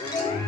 Thank you.